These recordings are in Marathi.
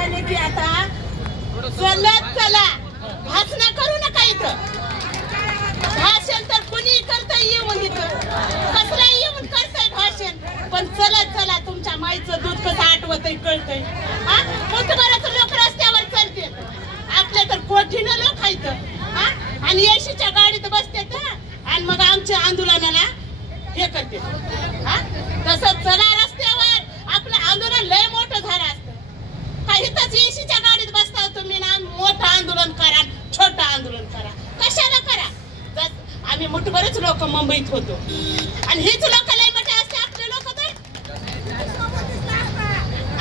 आणि आता चलत चला भाषण करू नका इथं भाषण तर कुणी करताय येऊन इथं कसला येऊन करताय भाषण पण चलत चला तुमच्या माईचं दूध कसं आठवतंय कळतंय हा मोठबराचं लोक रस्त्यावर चलते आपले तर कोठीनं लोक आहेत हा आणि एशीच्या गाडीत बसते आणि मग आमच्या आंदोलनाला हे करते हा तसं चला रस्त्यावर आपलं आंदोलन लय मोठं झालं असतं काही तर एशीच्या गाडीत बसता तुम्ही ना मोठं आंदोलन करा छोटं आंदोलन करा कशाला करा तर आम्ही मोठबरच लोक मुंबईत होतो आणि हीच लोक लय मोठे असते आपले लोक तर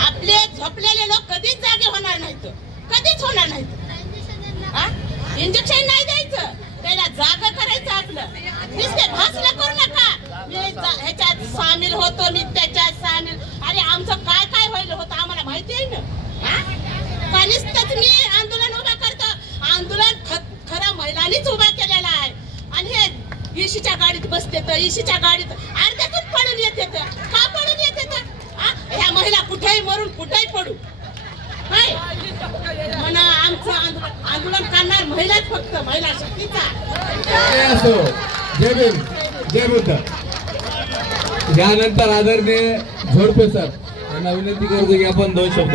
आपले झोपलेले लोक कधीच जागे होणार नाहीत कधीच होणार नाहीत हा इंजेक्शन नाही द्यायचं त्याला जागा करायचं आपलं नुसते भाषण करू नका मी ह्याच्यात सामील होतो मी त्याच्यात सामील अरे आमचं काय काय व्हायला होतं आम्हाला माहिती आहे ना का नुसतंच मी आंदोलन उभा करतो आंदोलन खरं महिलांनीच उभा केलेला आहे आणि हे इशीच्या गाडीत बसते तर इशीच्या गाडीत अर्ध्यातून पडून येते का पडून येते तर ह्या महिला कुठेही मरून कुठेही पडू म्हणा आमचं आंदोलन करणार महिलाच फक्त महिला शक्तीचा जय भीम जय बुद्ध यानंतर आदरणीय झोडपे सर यांना विनंती करतो की आपण 2 शब्द